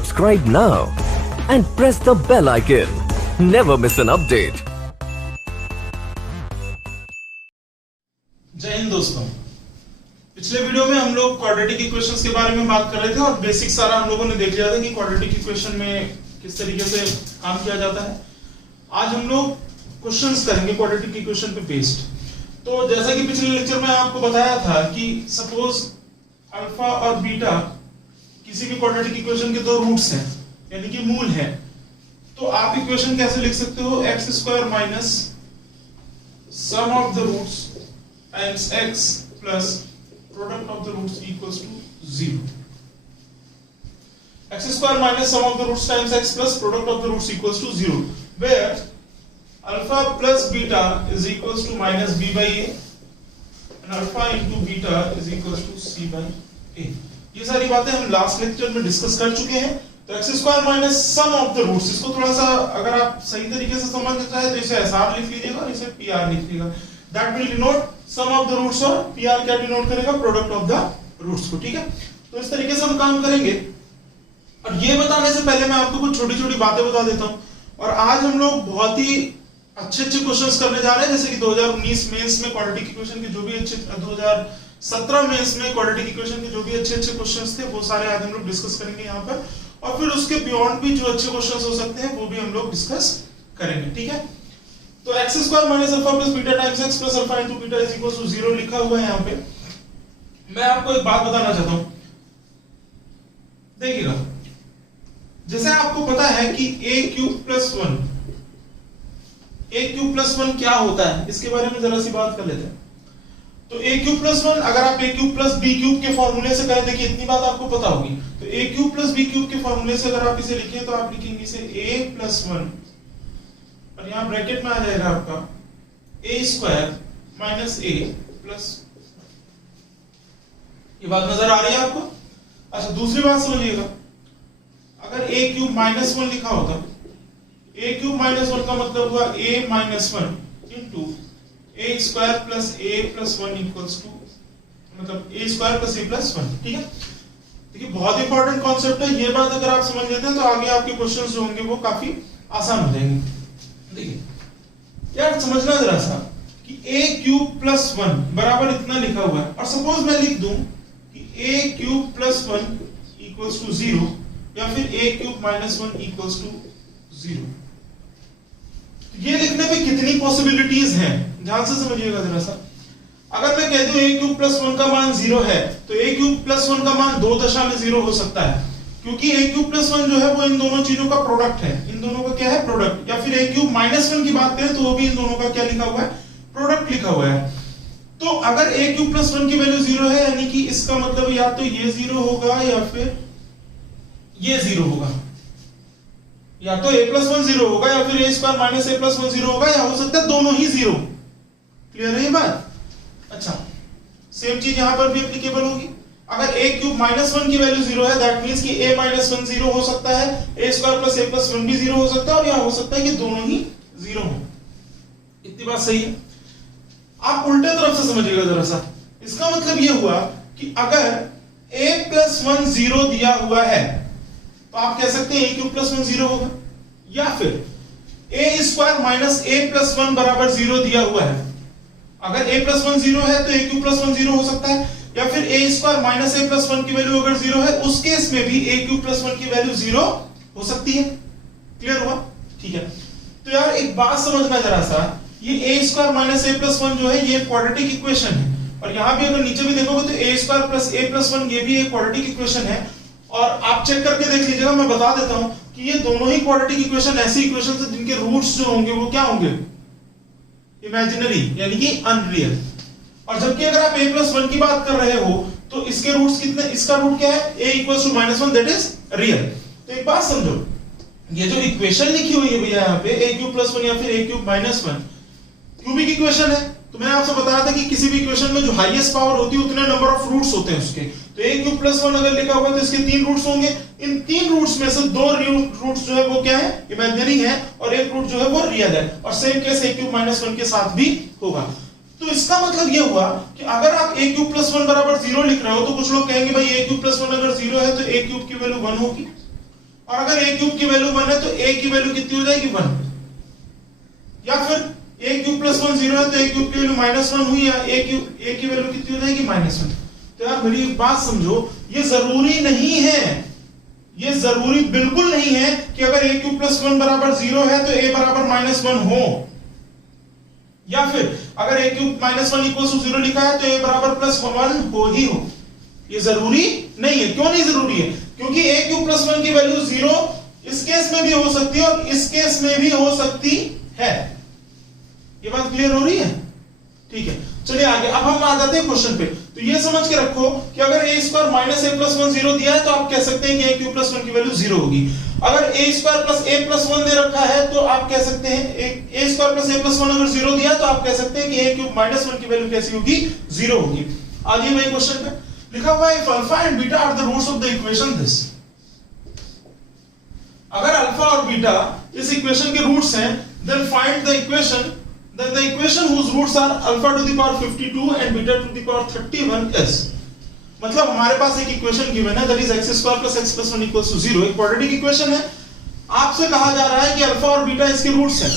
Subscribe now and press the bell icon. Never miss an update. जय हिंद दोस्तों। पिछले video में हम लोग क्वाड्रेटिक इक्वेशंस के बारे में बात कर रहे थे और बेसिक सारा हम लोगों ने देख लिया था कि क्वाड्रेटिक इक्वेशन में किस तरीके से काम किया जाता है। आज हम लोग क्वेश्चंस करेंगे क्वाड्रेटिक इक्वेशन पे बेस्ड। तो जैसा कि पिछले लेक्चर में आपको बताया था कि सपोज अल्फा और बीटा किसी भी क्वाड्रेटिक इक्वेशन के दो रूट्स हैं, यानी कि मूल है, तो आप इक्वेशन कैसे लिख सकते हो? X square minus sum of the roots times x plus product of the roots equals to 0। X square minus sum of the roots times x plus product of the roots equals to 0, where alpha plus beta is equals to minus B by A and alpha into beta is equals to C by A. ये सारी बातें हम last lecture में discuss कर चुके हैं। तो x square minus sum of the roots, इसको थोड़ा सा अगर आप सही तरीके से समझना चाहे तो इसे एस आर लिख लीजिएगा और इसे पी आर लिख लीजिएगा। That will denote sum of the roots और पी आर क्या डिनोट करेगा? प्रोडक्ट ऑफ द रूट्स को। ठीक है, तो इस तरीके से हम काम करेंगे। और ये बताने से पहले मैं आपको कुछ छोटी छोटी बातें बता देता हूँ। और आज हम लोग बहुत ही अच्छे क्वेश्चंस करने जा रहे हैं, जैसे कि 2019 मेंस में क्वाड्रेटिक इक्वेशन के जो भी अच्छे 2017 मेंस में क्वाड्रेटिक इक्वेशन के जो भी अच्छे क्वेश्चंस थे वो सारे आज हम लोग डिस्कस करेंगे यहाँ पर। और फिर उसके बियॉन्ड भी जो अच्छे क्वेश्चंस हो सकते हैं वो भी हम लोग डिस्कस करेंगे। ठीक है, तो x square minus alpha plus beta times x plus alpha into beta is equal to 0 लिखा हुआ है यहाँ पे। मैं आपको एक बात बताना चाहता हूँ, देखिएगा, जैसे आपको पता है कि a क्यूब प्लस 1 क्या होता है, इसके बारे में जरा सी बात कर लेते हैं। तो a क्यूब प्लस 1 अगर आप a cube plus b cube के फॉर्मूले से करें, देखिए इतनी बात आपको पता होगी। तो a cube plus b cube के फॉर्मूले से अगर आप इसे लिखें तो आप लिखेंगे इसे a प्लस 1 और यहां ब्रैकेट में आ जाएगा आपका a square minus a plus. ये बात नजर आ रही है आपको? अच्छा, दूसरी बात समझिएगा, अगर a क्यूब माइनस 1 लिखा होता, a क्यूब माइनस 1 का मतलब हुआ a minus 1 into a square plus a plus 1 equals to, मतलब a square plus a plus 1। ठीक है, देखिए बहुत इंपॉर्टेंट कॉन्सेप्ट है। ये बात अगर आप समझ लेते हैं तो आगे आपके क्वेश्चंस जो होंगे वो काफी आसान हो जाएंगे। देखिए यार, समझना जरा सा कि a क्यूब प्लस 1 बराबर इतना लिखा हुआ है, और सपोज मैं लिख दूं कि a cube plus 1 equals to 0 या फिर a cube minus 1 equals to 0। ये लिखने पे कितनी पॉसिबिलिटीज हैं, ध्यान से समझिएगा जरा सा। अगर मैं कह दूं a क्यूब प्लस 1 का मान 0 है तो a क्यूब प्लस 1 का मान 2 दशा में 0 हो सकता है, क्योंकि a क्यूब प्लस 1 जो है वो इन दोनों चीजों का प्रोडक्ट है। इन दोनों का क्या है? प्रोडक्ट। या फिर a क्यूब माइनस 1 की बात करें तो वो भी इन दोनों का क्या लिखा हुआ है? प्रोडक्ट लिखा हुआ है। तो अगर a क्यूब प्लस 1 की वैल्यू 0 है, यानी कि इसका मतलब या तो ये 0 होगा या फिर ये 0 होगा, या तो a प्लस 1 0 होगा या फिर a square minus a plus 1 0 होगा, या हो सकता है दोनों ही 0। क्लियर है ये बात? अच्छा, सेम चीज यहां पर भी एप्लीकेबल होगी। अगर a क्यूब माइनस 1 की वैल्यू 0 है, दैट मींस कि a माइनस 1 0 हो सकता है, a square plus a plus 1 भी 0 हो सकता है, और यहां हो सकता है कि दोनों ही 0 हो। इतनी बात सही है? आप उल्टे तरफ से समझिएगा जरा सा। इसका मतलब ये हुआ कि अगर a प्लस 1 0 दिया हुआ है तो आप कह सकते हैं a क्यूब प्लस 1 0 होगा, या फिर a square minus a plus 1 बराबर 0 दिया हुआ है। अगर a प्लस 1 0 है तो a क्यूब प्लस 1 0 हो सकता है, या फिर a square minus a plus 1 की वैल्यू अगर 0 है, उस केस में भी a क्यूब प्लस 1 की वैल्यू 0 हो सकती है। क्लियर हुआ? ठीक है, तो यार एक बात समझना जरा सा, ये a square minus a plus 1 जो है ये क्वाड्रेटिक इक्वेशन है, और यहां भी अगर नीचे भी देखोगे तो a square plus a plus 1 ये भी एक क्वाड्रेटिक इक्वेशन है। और आप चेक करके देख लीजिएगा, मैं बता देता हूं कि ये दोनों ही क्वाड्रेटिक इक्वेशन ऐसी इक्वेशन है जिनके रूट्स जो होंगे वो क्या होंगे? इमेजिनरी, यानी कि अनरियल। और जबकि अगर आप a प्लस 1 की बात कर रहे हो तो इसके रूट्स कितने? इसका रूट क्या है? a equals to minus 1, that is real. तो एक बात समझो, ये जो इक्वेशन लिखी हुई है भैया यहाँ पे a क्यूब प्लस 1 या फिर a cube minus 1 cubic equation है। तो मैंने आपसे बताया था कि किसी भी इक्वेशन में जो हाईएस्ट पावर होती है उतने नंबर ऑफ रूट्स होते हैं उसके। तो a क्यूब प्लस 1 अगर लिखा हुआ है तो इसके 3 रूट्स होंगे। इन 3 रूट्स में से 2 रूट्स जो है वो क्या है? इमेजिनरी है, और एक रूट जो है वो रियल है। और same case a cube minus 1 के साथ भी होगा। तो इसका मतलब ये हुआ कि अगर आप a क्यूब प्लस 1 बराबर 0 लिख रहे हो तो कुछ लोग कहेंगे भाई a क्यूब प्लस 1 अगर 0 है तो a क्यूब की वैल्यू 1 होगी। और अगर a क्यूब की वैल्यू 1 है तो a की वैल्यू कितनी हो जाएगी 1, या फिर a क्यूब प्लस 1 0 है तो a क्यूब की वैल्यू -1 हुई, या a की वैल्यू कितनी हो जाएगी -1। तो यार मेरी एक बात समझो, ये जरूरी नहीं है, ये जरूरी बिल्कुल नहीं है कि अगर a क्यूब प्लस 1 बराबर 0 है तो a बराबर -1 हो, या फिर अगर a क्यूब -1 इक्वल टू 0 लिखा है तो a बराबर +1 हो ही हो। ये जरूरी नहीं है। क्यों नहीं जरूरी है? क्योंकि a क्यूब प्लस 1 की वैल्यू 0 इस केस में भी हो सकती है और इस केस में भी हो सकती है। ये बात क्लियर हो रही है? ठीक है, चलिए आगे। अब हम आ जाते हैं क्वेश्चन पे। तो ये समझ के रखो कि अगर a square minus a plus 1 0 दिया है तो आप कह सकते हैं कि a क्यूब प्लस 1 की वैल्यू 0 होगी। अगर a square plus a plus 1 दे रखा है तो आप कह सकते हैं a square plus a plus 1 अगर 0 दिया तो आप कह सकते हैं कि a क्यूब माइनस 1 की वैल्यू कैसी होगी? 0 होगी। आगे मैं क्वेश्चन पे लिखा हुआ है, if alpha and beta are the roots of the equation this। अगर अल्फा और बीटा इस इक्वेशन के रूट्स हैं, then find the equation, then the equation whose roots are alpha to the power 52 and beta to the power 31 is। मतलब हमारे पास एक equation given है, that is x square plus x plus 1 equals to 0, एक quadratic equation है। आपसे कहा जा रहा है कि अल्फा और बीटा इसके रूट्स हैं।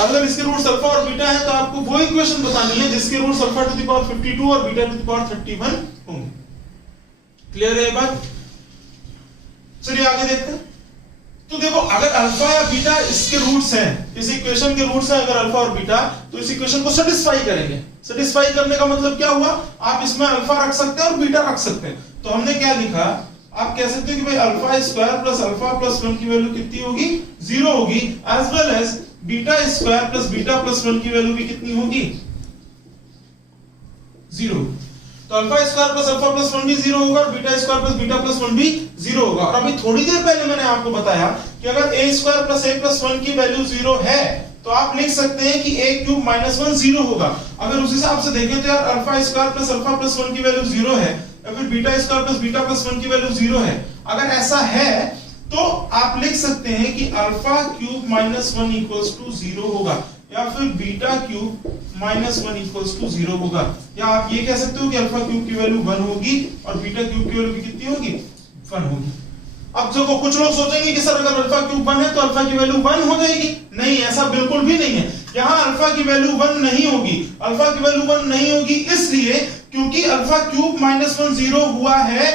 अगर इसके रूट्स अल्फा और बीटा है तो आपको वो इक्वेशन बतानी है जिसके roots alpha to the power 52 और बीटा टू द पावर 31 होंगे। क्लियर है ये बात? चलिए आगे देखते हैं। तो देखो, अगर अल्फा या बीटा इसके रूट्स हैं, इस इक्वेशन के रूट्स हैं अगर अल्फा और बीटा, तो इस इक्वेशन को सेटिस्फाई करेंगे। सेटिस्फाई करने का मतलब क्या हुआ? आप इसमें अल्फा रख सकते हैं और बीटा रख सकते हैं। तो हमने क्या लिखा, आप कह सकते हो कि भाई alpha square plus alpha plus 1 की वैल्यू कितनी होगी? 0 होगी, as well as beta square plus beta plus 1 की वैल्यू भी कितनी होगी? 0। तो alpha square plus alpha plus 1 भी 0 होगा और beta square plus beta plus 1 भी 0 होगा। और अभी थोड़ी देर पहले मैंने आपको बताया कि अगर a square plus a plus 1 की वैल्यू 0 है तो आप लिख सकते हैं कि a क्यूब माइनस 1 0 होगा। अगर उस हिसाब से देखें तो यार alpha square plus alpha plus 1 की वैल्यू 0 है या फिर beta square plus beta plus 1 की वैल्यू 0 है। अगर ऐसा है तो आप लिख सकते हैं कि alpha cube minus 1 equals to 0 होगा, या फिर beta cube minus 1 equals to 0 होगा, या आप ये कह सकते हो कि अल्फा क्यूब की वैल्यू 1 होगी और बीटा क्यूब की वैल्यू कितनी होगी? 1 होगी। अब देखो, कुछ लोग सोचेंगे कि सर अगर अल्फा क्यूब 1 है तो अल्फा की वैल्यू 1 हो जाएगी। नहीं, ऐसा बिल्कुल भी नहीं है। यहाँ अल्फा की वैल्यू 1 नहीं होगी। अल्फा की वैल्यू 1 नहीं होगी इसलिए क्योंकि अल्फा क्यूब माइनस 1 0 हुआ है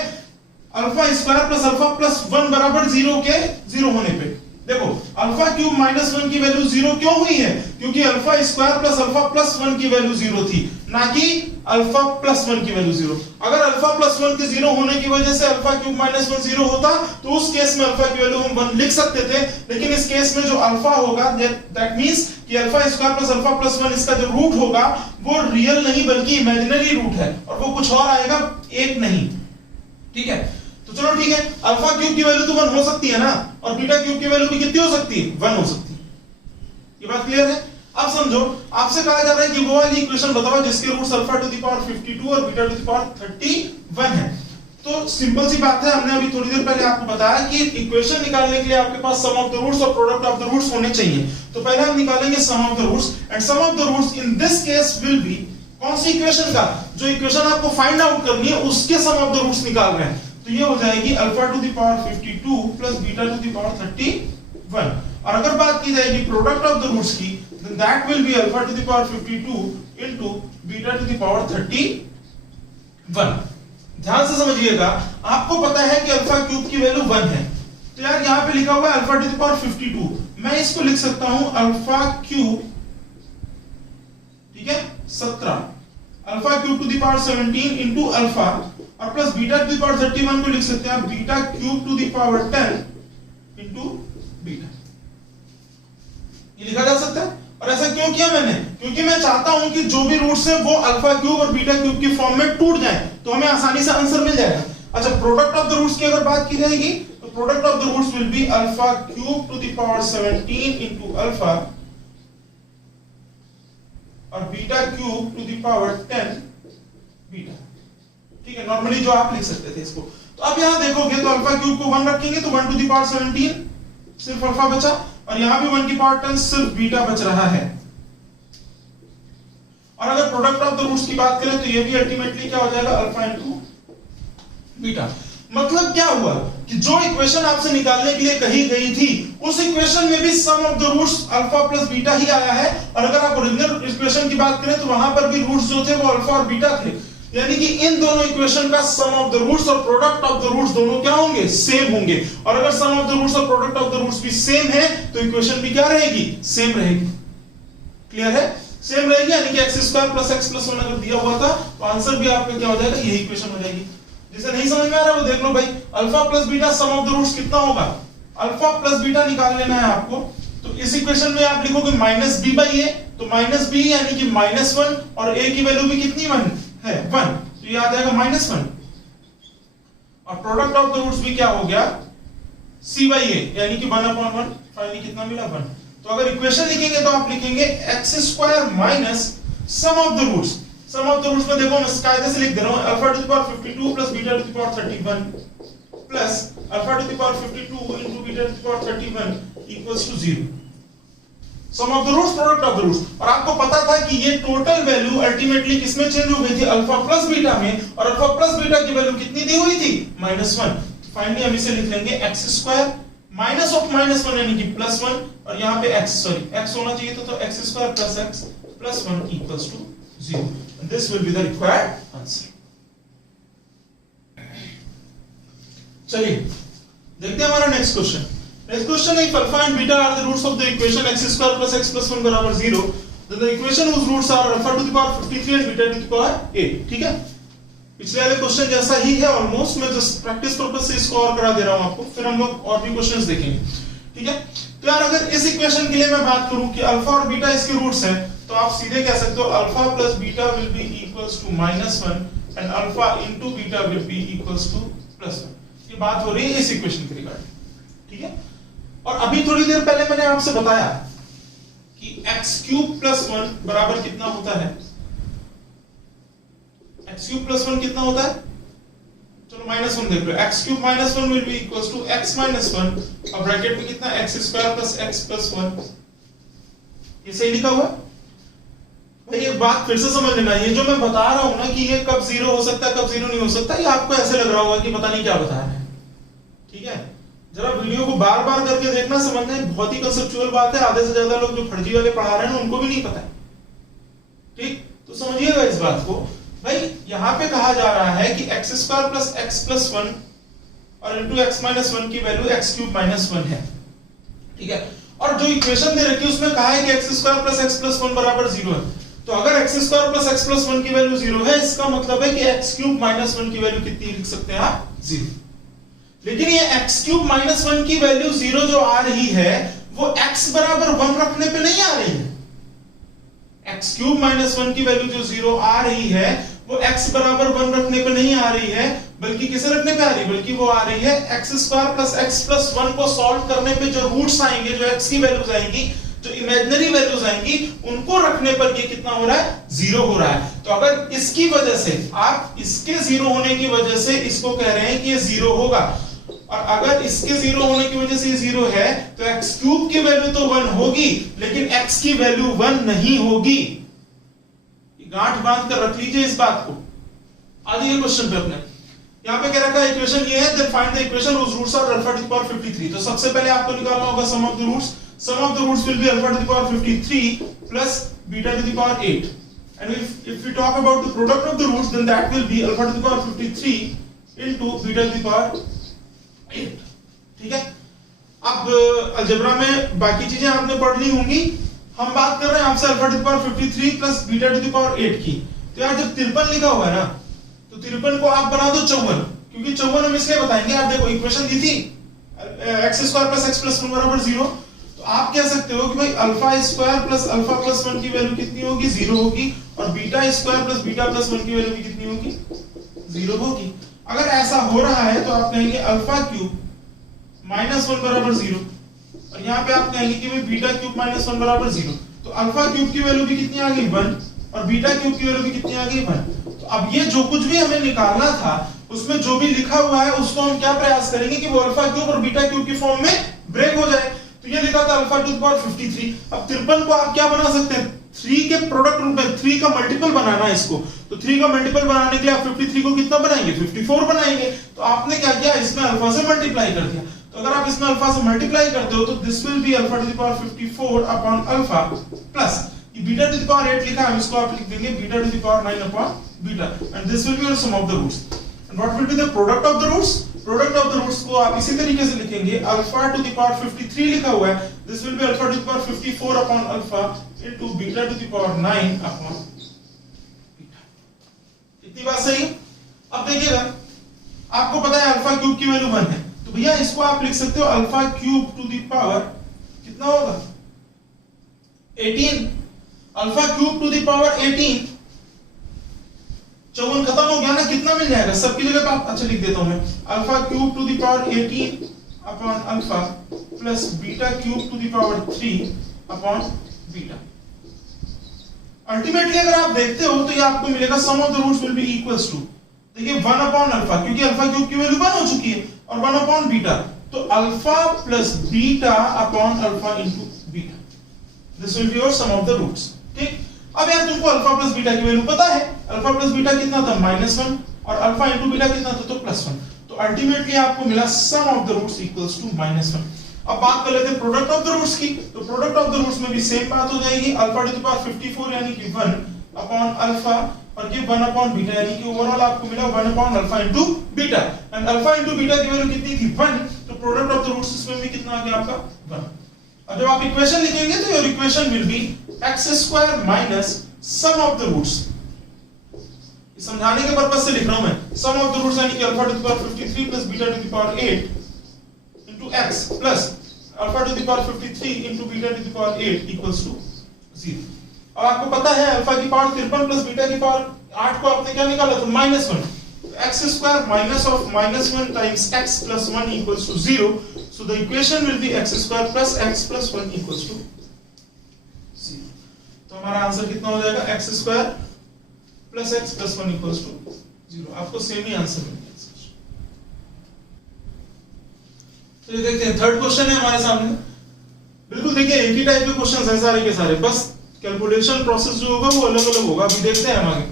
alpha square plus alpha plus 1 बराबर 0 के 0 होने पे। देखो, अल्फा क्यूब माइनस 1 की वैल्यू 0 क्यों हुई है? क्योंकि alpha square plus alpha plus 1 की वैल्यू 0 थी, ना कि अल्फा प्लस 1 की वैल्यू 0। अगर अल्फा प्लस 1 के 0 होने की वजह से अल्फा क्यूब माइनस 1 0 होता तो उस केस में अल्फा की वैल्यू हम 1 लिख सकते थे, लेकिन इस केस में जो अल्फा होगा दैट मींस कि alpha square plus alpha plus 1 इसका जो रूट होगा वो रियल नहीं बल्कि इमेजिनरी रूट है और वो कुछ और आएगा, 1 नहीं। ठीक है, तो चलो ठीक है, अल्फा क्यूब की वैल्यू तो 1 हो सकती है ना, और बीटा क्यूब की वैल्यू भी कितनी हो सकती है? 1 हो सकती है। ये बात क्लियर है? अब समझो, आपसे कहा जा रहा है कि वो वाली इक्वेशन बताओ जिसके roots alpha to the power 52 और बीटा टू द पावर 31 है। तो सिंपल सी बात है, हमने अभी थोड़ी देर पहले आपको बताया कि इक्वेशन निकालने के लिए आपके पास सम ऑफ द रूट्स और प्रोडक्ट ऑफ द रूट्स होने चाहिए। तो पहले हम निकालेंगे sum of the roots, and sum of the roots in this case will be, कौन सी इक्वेशन का? जो इक्वेशन आपको फाइंड आउट करनी है उसके सम ऑफ द रूट्स निकाल रहे हैं। तो ये हो जाएगी alpha to the power 52 plus beta to the power 31। और अगर बात की जाएगी प्रोडक्ट ऑफ द रूट्स की, then that will be alpha to the power 52 into beta to the power 31। ध्यान से समझिएगा, आपको पता है कि अल्फा क्यूब की वैल्यू 1 है, तो यार यहाँ पे लिखा हुआ है अल्फा टू द पावर 52, मैं इसको लिख सकता हूं अल्फा क्यूब, ठीक है, 17, alpha cube to the power 17 into alpha, और plus beta to the power 31 को लिख सकते हैं beta cube to the power 10 into beta. ये लिखा जा सकता है। और ऐसा क्यों किया मैंने? क्योंकि मैं चाहता हूं कि जो भी रूट्स है वो अल्फा क्यूब और बीटा क्यूब की फॉर्म में टूट जाए, तो हमें आसानी से आंसर मिल जाएगा। अच्छा, प्रोडक्ट ऑफ द रूट्स की अगर बात की जाएगी तो product of the roots will be alpha cube to the power 17 into alpha और beta cube to the power 10 beta. ठीक है, नॉर्मली जो आप लिख सकते थे इसको। तो अब यहां देखोगे तो अल्फा क्यूब को 1 रखेंगे तो 1 टू द पावर 17 सिर्फ अल्फा बचा, और यहां भी 1 की पावर 10 सिर्फ बीटा बच रहा है। और अगर प्रोडक्ट ऑफ द रूट्स की बात करें तो ये भी अल्टीमेटली क्या हो जाएगा? Alpha into beta. मतलब क्या हुआ कि जो इक्वेशन आपसे निकालने के लिए कही गई थी उस इक्वेशन में भी sum of the roots alpha plus beta ही आया है, और अगर आप ओरिजिनल इक्वेशन की बात करें तो वहां पर भी रूट्स जो थे वो अल्फा और बीटा थे, यानी कि इन दोनों इक्वेशन का सम ऑफ द रूट्स और प्रोडक्ट ऑफ द रूट्स दोनों क्या होंगे, सेम होंगे। और अगर सम ऑफ द रूट्स और प्रोडक्ट ऑफ द रूट्स भी सेम है तो इक्वेशन भी क्या रहेगी, सेम रहेगी। क्लियर है, सेम रहेगी, यानी कि x square plus x plus 1 अगर दिया हुआ था तो आंसर भी आपका क्या हो जाएगा, यही इक्वेशन हो जाएगी। जिसे नहीं समझ में आ रहा है वो देख लो भाई, alpha plus beta sum of the roots कितना होगा, अल्फा प्लस बीटा निकाल लेना है आपको। तो इस इक्वेशन में आप लिखोगे माइनस बी बाई ए, तो माइनस बी यानी कि -1 और a की वैल्यू भी कितनी 1 है, 1, तो ये आ जाएगा -1। और प्रोडक्ट ऑफ द रूट्स भी क्या हो गया, c बाई ए यानी कि 1/1, फाइनली कितना मिला 1। तो अगर इक्वेशन लिखेंगे तो आप लिखेंगे x square minus sum of the roots. Sum of the roots में देखो मैं कायदे से लिख दे रहा हूं, alpha to the power 52 plus beta to the power 31 plus alpha to the power 52 into beta to the power 31 equals to 0। Sum of the roots product of the roots, और आपको पता था कि ये टोटल वैल्यू अल्टीमेटली किसमें change हो गई थी, अल्फा प्लस बीटा में, और अल्फा प्लस बीटा की वैल्यू कितनी दी हुई थी, -1। फाइनली हम इसे लिख लेंगे x स्क्वायर माइनस ऑफ -1 यानी कि +1, और यहां पे x होना चाहिए था, तो x square plus x plus 1 equals to 0। And this will be the required answer. चलिए देखते हैं हमारा नेक्स्ट क्वेश्चन। नेक्स्ट क्वेश्चन है, if alpha and beta are the roots of the equation x square plus x plus 1 बराबर 0, then the equation whose roots are alpha to the power 53 and beta to the power 8। ठीक है, पिछले वाले question जैसा ही है almost, मैं just practice purpose से इसको और करा दे रहा हूं आपको, फिर हम लोग और भी क्वेश्चंस देखेंगे। ठीक है, तो यार अगर इस इक्वेशन के लिए मैं बात करूं कि अल्फा और बीटा इसके रूट्स हैं, तो आप सीधे कह सकते हो alpha plus beta will be equals to -1 and alpha into beta will be equals to +1। ये बात हो रही है इस इक्वेशन के रिगार्डिंग। ठीक है, और अभी थोड़ी देर पहले मैंने आपसे बताया कि x³ + 1 बराबर कितना होता है, x³ + 1 कितना होता है, चलो -1 देख लो, x³ - 1 will be equals to x - 1, और ब्रैकेट में कितना x² + x + 1। ये सही लिखा हुआ भाई। एक बात फिर से समझ लेना, ये जो मैं बता रहा हूं ना कि ये कब 0 हो सकता है कब 0 नहीं हो सकता, ये आपको ऐसे लग रहा होगा कि पता नहीं क्या बता रहे हैं। ठीक है, जरा वीडियो को बार बार करके देखना, समझना है, बहुत ही कंसेप्चुअल बात है। आधे से ज्यादा लोग जो फर्जी वाले पढ़ा रहे हैं उनको भी नहीं पता है। ठीक, तो समझिएगा इस बात को भाई। यहां पे कहा जा रहा है कि x² + x + 1 और इनटू x - 1 की वैल्यू x³ - 1 है। ठीक है, और जो इक्वेशन दे रखी है उसमें कहा है कि x² + x + 1 बराबर 0 है। तो अगर x² + x + 1 की वैल्यू 0 है, इसका मतलब है कि x³ - 1 की वैल्यू कितनी लिख सकते हैं आप, 0। लेकिन ये x³ - 1 की वैल्यू 0 जो आ रही है वो x बराबर 1 रखने पे नहीं आ रही है। x³ - 1 की वैल्यू जो 0 आ रही है वो x बराबर 1 रखने पे नहीं आ रही है, बल्कि किसे रखने पे आ रही है, बल्कि वो आ रही है x² + x + 1 को सॉल्व करने पे जो रूट्स आएंगे, जो x की वैल्यूज आएंगी, जो इमेजिनरी वैल्यूज आएंगी, उनको रखने पर ये कितना हो रहा है, 0 हो रहा है। तो अगर इसकी वजह से आप इसके 0 होने की वजह से इसको कह रहे हैं कि ये 0 होगा, और अगर इसके 0 होने की वजह से ये 0 है, तो x³ की वैल्यू तो 1 होगी, लेकिन x की वैल्यू 1 नहीं होगी। गांठ बांध कर रख लीजिए इस बात को। आ जाइए क्वेश्चन पे अपने, यहां पे क्या रखा है, इक्वेशन ये है, then find the equation whose roots are alpha to the power 53। तो सबसे पहले आपको निकालना होगा sum of the roots. Sum of the roots will be alpha to the power 53 plus beta to the power 8, and if we talk about the product of the roots, then that will be alpha to the power 53 into beta to the power 8। ठीक है, अब algebra में बाकी चीजें आपने पढ़नी होंगी, हम बात कर रहे हैं आपसे alpha to the power 53 plus beta to the power 8 की। तो यार जब 53 लिखा हुआ है ना, तो 53 को आप बना दो 54, क्योंकि 54 हम इसलिए बताएंगे, आप देखो इक्वेशन दी थी x² + x + 1 बराबर 0, तो आप कह सकते हो कि भाई α² + α + 1 की वैल्यू कितनी होगी, 0 होगी, और β² + β + 1 की वैल्यू भी कितनी होगी, 0 होगी। अगर ऐसा हो रहा है तो आप कहेंगे α³ - 1 बराबर 0, और यहाँ पे आप कहेंगे कि भाई β³ - 1 बराबर 0। तो α³ की वैल्यू भी कितनी आ गई, 1, और β³ की वैल्यू भी कितनी आ गई, 1। तो अब ये जो कुछ भी हमें निकालना था उसमें जो भी लिखा हुआ है उसको हम क्या प्रयास करेंगे कि वो α³ और β³ की फॉर्म में ब्रेक हो जाए। तो ये लिखा था अल्फा टू द पावर 53, अब 53 को आप क्या बना सकते हैं, 3 के प्रोडक्ट रूप में 3 का मल्टीपल बनाना है इसको, तो 3 का मल्टीपल बनाने के लिए आप 53 को कितना बनाएंगे, 54 बनाएंगे। तो आपने क्या किया, इसमें अल्फा से मल्टीप्लाई कर दिया। तो अगर आप इसमें अल्फा से मल्टीप्लाई करते हो तो this will be alpha to the power 54 upon alpha plus ये बीटा टू द पावर 8 लिखा है, इसको आप लिख देंगे beta to the power 9 upon beta, and this will be your sum of the roots. And what will be the product of the roots? Product of the roots को आप इसी तरीके से लिखेंगे, अल्फा टू द पावर 53 लिखा हुआ है, this will be alpha to the power 54 upon alpha into beta to the power 9 upon beta. इतनी बात सही है? अब देखिएगा, आपको पता है अल्फा क्यूब की वैल्यू 1 है, तो भैया इसको आप लिख सकते हो alpha cube to the power कितना होगा, 18। Alpha cube to the power 18, 54 खत्म हो गया ना, कितना मिल जाएगा सबकी जगह पे आप, अच्छा लिख देता हूं मैं, alpha cube to the power 18 upon alpha plus beta cube to the power 3 upon beta. Ultimately अगर आप देखते हो तो ये आपको मिलेगा sum of the roots will be equals to, देखिए 1 अपॉन अल्फा, क्योंकि अल्फा क्यूब की वैल्यू 1 हो चुकी है, और 1 अपॉन बीटा, तो alpha plus beta upon alpha into beta, this will be your sum of the roots. ठीक, अब यार तुमको अल्फा प्लस बीटा की वैल्यू पता है, अल्फा प्लस बीटा कितना था, -1, और अल्फा इनटू बीटा कितना था, तो +1, तो अल्टीमेटली आपको मिला sum of the roots equals to -1। अब बात कर लेते हैं प्रोडक्ट ऑफ द रूट्स की, तो प्रोडक्ट ऑफ द रूट्स में भी सेम बात हो जाएगी, अल्फा टू द पावर 54 यानी कि 1 अपॉन अल्फा, और ये 1 अपॉन बीटा, यानी कि ओवरऑल आपको मिला 1 upon alpha into beta, and alpha into beta की वैल्यू कितनी थी, 1, तो प्रोडक्ट ऑफ द रूट्स इसमें भी कितना आ गया आपका, 1। अब जब आप इक्वेशन लिखेंगे तो your equation will be x² minus sum of the roots, समझाने के पर्पस से लिख रहा हूं मैं, सम ऑफ द रूट्स यानी कि alpha to the power 53 plus beta to the power 8 into x plus alpha to the power 53 into beta to the power 8 equals to 0। अब आपको पता है अल्फा की पावर 53 प्लस बीटा की पावर 8 को आपने क्या निकाला था, -1, x² minus of -1 times x plus 1 equals to 0, so the equation will be x² plus x plus 1 equals to 0। तो हमारा आंसर कितना हो जाएगा, x² plus x plus 1 equals to 0। आपको सेम ही आंसर मिलेगा। तो ये देखते हैं थर्ड क्वेश्चन है हमारे सामने, बिल्कुल देखिए एक ही टाइप के क्वेश्चंस हैं सारे के सारे, बस कैलकुलेशन प्रोसेस जो होगा वो अलग अलग होगा। अभी देखते हैं हम आगे।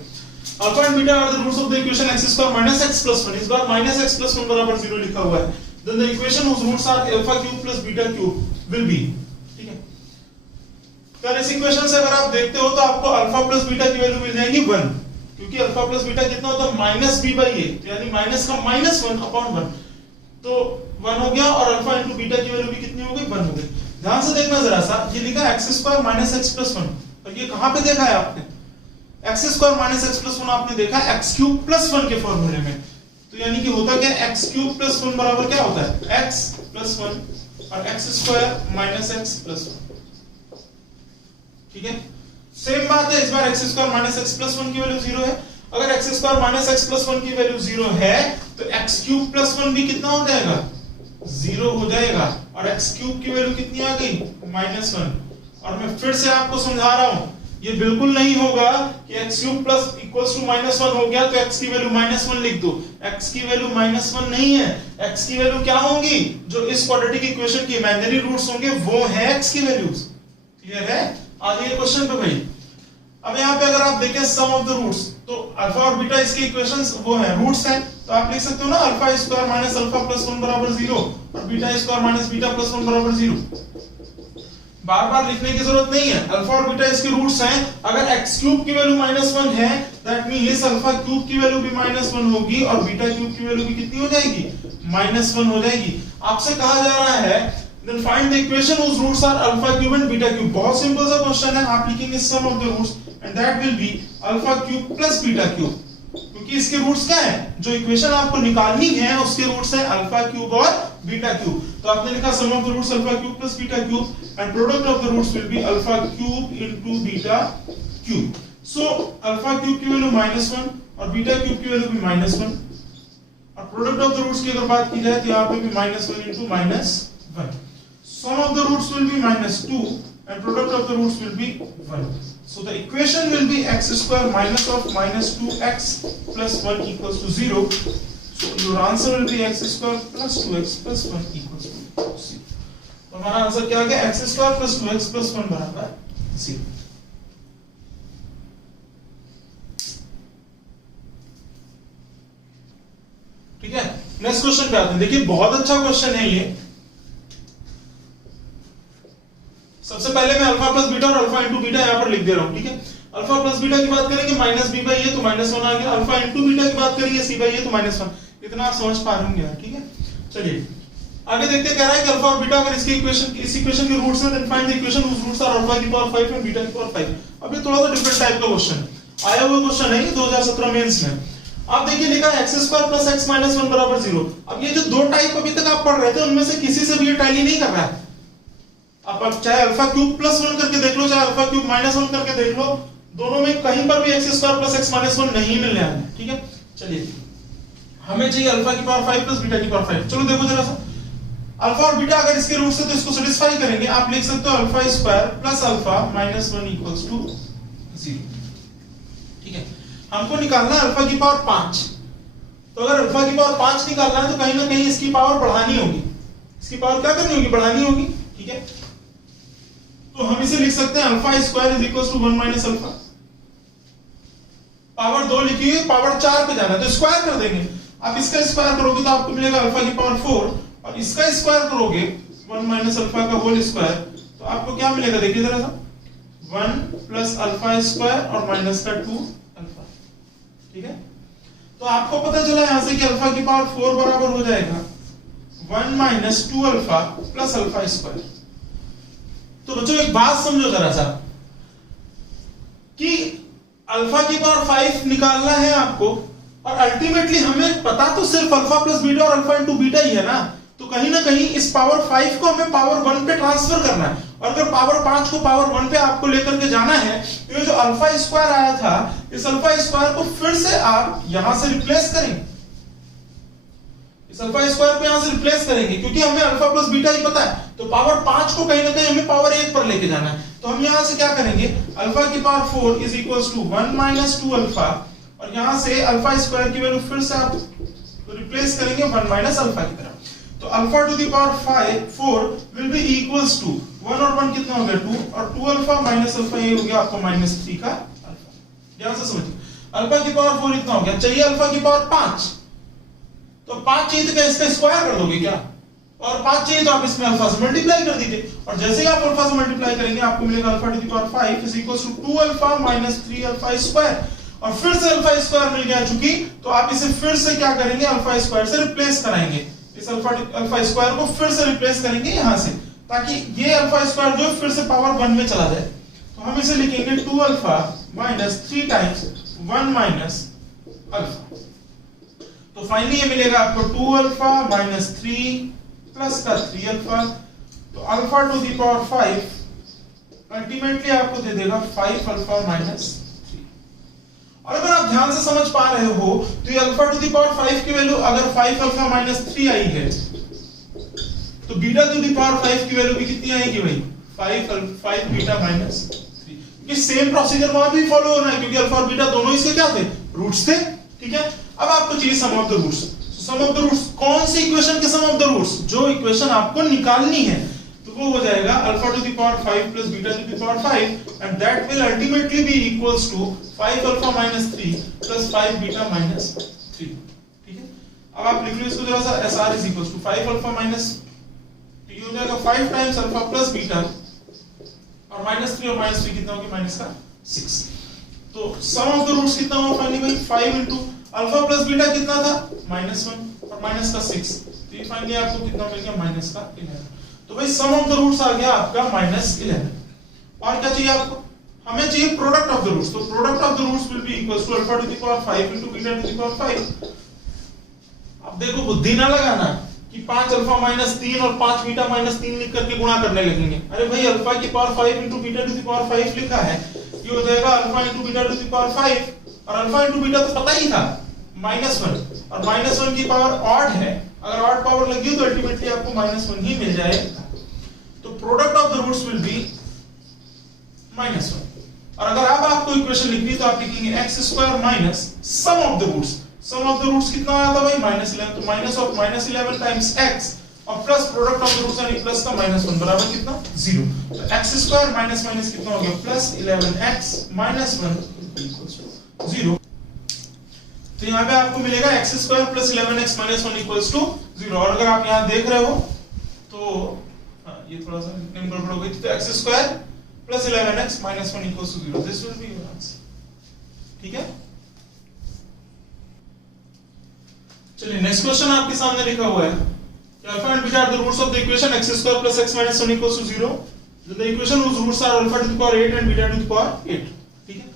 Alpha and beta are the roots of the equation x² minus x plus 1, इस बार minus x plus 1 बराबर 0 लिखा हुआ है, then the equation whose roots are alpha cube plus beta cube will be, ठीक है। तो इस इक्वेशन से अगर आप देखते हो तो आपको अल्फा प्लस बीटा की वैल्यू मिल जाएगी 1, क्योंकि अल्फा प्लस बीटा कितना होता है, -b/a, यानी माइनस का -1 अपॉन 1, तो 1 हो गया, और अल्फा इनटू बीटा की वैल्यू भी कितनी हो गई, 1 हो गई। ध्यान से देखना जरा सा, ये लिखा x² minus x plus 1, और ये कहां पे देखा है आपने, x² minus x plus 1 आपने देखा x³ plus 1 के फॉर्मूले में। तो यानी कि होता क्या है, x³ plus 1 बराबर क्या होता है, x plus 1 और x² minus x plus 1, ठीक है। सेम बात है, इस बार x² minus x plus 1 की वैल्यू 0 है। अगर x² minus x plus 1 की वैल्यू 0 है तो x³ plus 1 भी कितना हो जाएगा, 0 हो जाएगा, और x³ की वैल्यू कितनी आ गई, -1। और मैं फिर से आपको समझा रहा हूं, ये बिल्कुल नहीं होगा कि x³ प्लस इक्वल्स टू -1 हो गया तो x की वैल्यू -1 लिख दो। x की वैल्यू -1 नहीं है, x की वैल्यू क्या होंगी, जो इस क्वाड्रेटिक इक्वेशन की इमेजिनरी रूट्स होंगे वो है x की वैल्यूज। क्लियर है? आगे क्वेश्चन पे भाई। अब यहाँ पे अगर आप देखें सम ऑफ द रूट्स, तो अल्फा और बीटा इसके इक्वेशंस वो है, रूट्स हैं, तो आप लिख सकते हो ना अल्फा² माइनस अल्फा प्लस 1 बराबर 0 और बीटा² माइनस बीटा प्लस 1 बराबर 0। बार बार लिखने की जरूरत नहीं है, अल्फा और बीटा इसके रूट्स हैं। अगर x³ की वैल्यू -1 है, दैट मींस अल्फा क्यूब की वैल्यू भी -1 होगी और बीटा क्यूब की वैल्यू भी कितनी हो जाएगी, -1 हो जाएगी। आपसे कहा जा रहा है then find the equation whose roots are alpha cube and beta cube। बहुत सिंपल सा क्वेश्चन है, आप लिखेंगे sum of the roots and that will be alpha cube plus beta cube, क्योंकि इसके रूट्स क्या है, जो इक्वेशन आपको निकालनी है उसके रूट्स है अल्फा क्यूब और बीटा क्यूब। तो आपने लिखा sum of the roots alpha cube plus beta cube and product of the roots will be alpha cube into beta cube. So alpha cube की वैल्यू -1 और बीटा क्यूब की value भी -1, और product of the roots की अगर बात की जाए तो यहाँ पे भी -1 into -1। Sum of the roots will be -2 and product of the roots will be 1. So the equation will be x² minus of -2x plus 1 equals to 0. So your answer will be x² plus 2x plus 1 equals to 0. तो हमारा answer क्या आ गया, x² plus 2x plus 1 बराबर 0। Next question पे आते हैं। देखिए बहुत अच्छा क्वेश्चन है ये। सबसे पहले मैं अल्फा प्लस बीटा और अल्फा इंटू बीटा यहां पर लिख दे रहा हूं, ठीक है। अल्फा प्लस बीटा की बात करेंगे माइनस बी बाई ए तो माइनस 1 आ गया। अल्फा इंटू बीटा की बात करेंगे सी बाई ए तो माइनस 1। इतना आप समझ पा रहे होंगे, ठीक है। चलिए आगे देखते, कह रहा है कि अल्फा और बीटा अगर इसकी इक्वेशन, इस इक्वेशन के रूट्स हैं, then find the equation whose roots are alpha की पावर 5 एंड बीटा की पावर 5। अब ये थोड़ा सा डिफरेंट टाइप का क्वेश्चन है, आया हुआ क्वेश्चन है ये 2017 मेंस में। आप देखिए लिखा है x square plus x minus 1 बराबर 0। अब ये जो दो टाइप अभी तक आप पढ़ रहे थे उनमें से किसी से भी ये टैली नहीं कर रहा है। आप चाहे अल्फा क्यूब प्लस 1 करके देख लो, चाहे अल्फा क्यूब माइनस 1 करके देख लो, दोनों में कहीं पर भी x square plus x minus 1 नहीं मिलने वाला है, ठीक है। चलिए हमें चाहिए अल्फा की पावर 5 प्लस बीटा की पावर 5। चलो देखो जरा सा, अल्फा और बीटा अगर इसके रूट से तो इसको सेटिस्फाई करेंगे। आप लिख सकते हो alpha square plus alpha minus 1 equals to 0, ठीक है। हमको निकालना है अल्फा की पावर 5। तो अगर अल्फा की पावर 5 निकालना है तो कहीं ना कहीं इसकी पावर बढ़ानी होगी। इसकी पावर क्या करनी होगी? बढ़ानी होगी, ठीक है। तो हम इसे लिख सकते हैं alpha square is equals to 1 minus alpha. Power 2 लिखी है, पावर 4 पे जाना है तो स्क्वायर कर देंगे। आप इसका स्क्वायर करोगे तो आपको मिलेगा अल्फा की पावर 4, और इसका स्क्वायर करोगे 1 माइनस अल्फा का होल स्क्वायर, तो आपको क्या मिलेगा? देखिए जरा सा, 1 प्लस अल्फा स्क्वायर और माइनस का 2 अल्फा, ठीक है। तो आपको पता चला यहां से कि अल्फा की पावर 4 बराबर हो जाएगा 1 minus 2 alpha plus alpha square. तो बच्चों एक बात समझो जरा सा, कि अल्फा की पावर 5 निकालना है आपको, और अल्टीमेटली हमें पता तो सिर्फ अल्फा प्लस बीटा और अल्फा इंटू बीटा ही है ना। तो कहीं ना कहीं इस पावर 5 को हमें पावर 1 पे ट्रांसफर करना है, और अगर पावर 5 को पावर 1 पे आपको लेकर के जाना है तो ये जो अल्फा स्क्वायर आया था, इस अल्फा स्क्वायर को फिर से आप यहां से रिप्लेस करेंगे। इस अल्फा स्क्वायर को यहां से रिप्लेस करेंगे, क्योंकि हमें अल्फा प्लस बीटा ही पता है। तो पावर 5 को कहीं ना कहीं हमें पावर 1 पर लेके जाना है। तो हम यहां से क्या करेंगे? अल्फा की power 4 is equals to 1 minus 2 alpha, और यहां से अल्फा स्क्वायर की वैल्यू फिर से आप रिप्लेस करेंगे 1 माइनस अल्फा की तरह। तो alpha to the power 4 will be equals to 1 और 1 कितना हो गया? 2, और 2 अल्फा माइनस अल्फा ये हो गया आपको माइनस 3 का अल्फा। ध्यान से समझिए, अल्फा की पावर 4 इतना हो गया। चाहिए अल्फा की पावर 5, तो 5 चाहिए तो क्या इसका स्क्वायर कर दोगे क्या? और 5 चाहिए तो आप इसमें अल्फा से मल्टीप्लाई कर दीजिए, और जैसे ही आप अल्फा से मल्टीप्लाई करेंगे आपको मिलेगा alpha to the power 5 is equals to 2 alpha minus 3 alpha square. और फिर से अल्फा स्क्वायर मिल गया चूंकि, तो आप इसे फिर से क्या करेंगे? अल्फा स्क्वायर से रिप्लेस कराएंगे। इस अल्फा स्क्वायर को फिर से रिप्लेस करेंगे यहां से, ताकि ये अल्फा स्क्वायर जो फिर से पावर 1 में चला जाए। तो हम इसे लिखेंगे 2 alpha minus 3 times 1 minus alpha. तो फाइनली ये मिलेगा आपको 2 अल्फा माइनस 3 प्लस का 3 अल्फा। तो alpha to the power 5 ultimately आपको दे देगा 5 अल्फा माइनस 3। और अगर आप ध्यान से समझ पा रहे हो तो ये अल्फा टू द पावर 5 की वैल्यू अगर 5 अल्फा माइनस 3 आई है, तो बीटा टू द पावर 5 की वैल्यू भी कितनी आएगी भाई? 5 बीटा माइनस 3। क्योंकि सेम प्रोसीजर वहां भी फॉलो होना है, क्योंकि अल्फा और बीटा दोनों इसके क्या थे? रूट्स थे, ठीक है। अब आपको चाहिए sum of the roots. Sum of the roots कौन सी इक्वेशन के सम ऑफ द रूट्स? जो इक्वेशन आपको निकालनी है, तो वो हो जाएगा alpha to the power 5 plus beta to the power 5, and that will ultimately be equals to 5 alpha minus 3 plus 5 beta minus 3, ठीक है। अब आप लिख लो इसको जरा सा, SR is equals to 5 alpha minus, तो ये हो जाएगा 5 टाइम्स अल्फा प्लस बीटा, और माइनस 3 और माइनस 3 कितना हो गया? माइनस का 6। तो सम ऑफ द रूट्स कितना हुआ फाइनली भाई? 5 इंटू अल्फा प्लस बीटा कितना था? -1 और माइनस का 6, तो ये फाइनली आपको कितना मिल गया? माइनस का 11। तो भाई सम ऑफ द रूट्स आ गया आपका -11। और क्या चाहिए आपको? हमें चाहिए प्रोडक्ट ऑफ द रूट्स। तो product of the roots will be equals to alpha to the power 5 into beta to the power 5। अब देखो बुद्धि ना लगाना कि 5 अल्फा माइनस 3 और 5 बीटा माइनस 3 लिख करके गुणा करने लगेंगे। अरे भाई अल्फा की power 5 into beta to the power 5 लिखा है, ये हो जाएगा alpha into beta to the power 5, और अल्फा इनटू बीटा तो पता ही था -1, और -1 की पावर ऑड है। अगर ऑड पावर लगी तो अल्टीमेटली आपको -1 ही मिल जाएगा। तो product of the roots will be -1। और अगर अब आपको इक्वेशन लिखनी तो आप लिखेंगे x square minus sum of the roots. Sum of the roots कितना आया था भाई? -11। तो माइनस ऑफ -11 टाइम्स x और plus product of the roots यानी प्लस का -1 बराबर कितना? 0। तो x स्क्वायर माइनस माइनस कितना हो गया? +11x -1 = 0। तो तो यहाँ पे आपको मिलेगा x square plus 11x minus 1 equals to 0। और अगर आप यहाँ देख रहे हो तो ये थोड़ा सा गड़बड़ हो गई थी, तो x square plus 11x minus 1 equals to 0, this will be your answer. ठीक है, चलिए नेक्स्ट क्वेश्चन आपके सामने लिखा हुआ है alpha and beta are the roots of the equation x square plus x minus 1 equals to 0, the equation whose roots are alpha to the power 8 and beta to the power 8। ठीक है,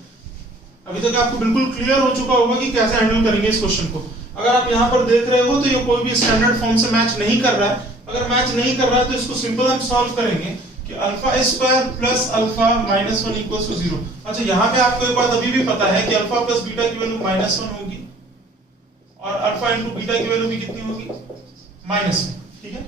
अभी तक आपको बिल्कुल क्लियर हो चुका होगा कि कैसे हैंडल करेंगे इस क्वेश्चन को। अगर आप यहाँ पर देख रहे हो तो ये कोई भी स्टैंडर्ड फॉर्म से मैच नहीं कर रहा है। अगर मैच नहीं कर रहा है तो इसको सिंपल हम सॉल्व करेंगे कि alpha square plus alpha minus 1 equals to 0। अच्छा, यहाँ पे आपको एक बात अभी भी पता है कि अल्फा प्लस बीटा की वैल्यू माइनस 1 होगी और अल्फा इंटू बीटा की वैल्यू भी कितनी होगी, माइनस 1। ठीक है,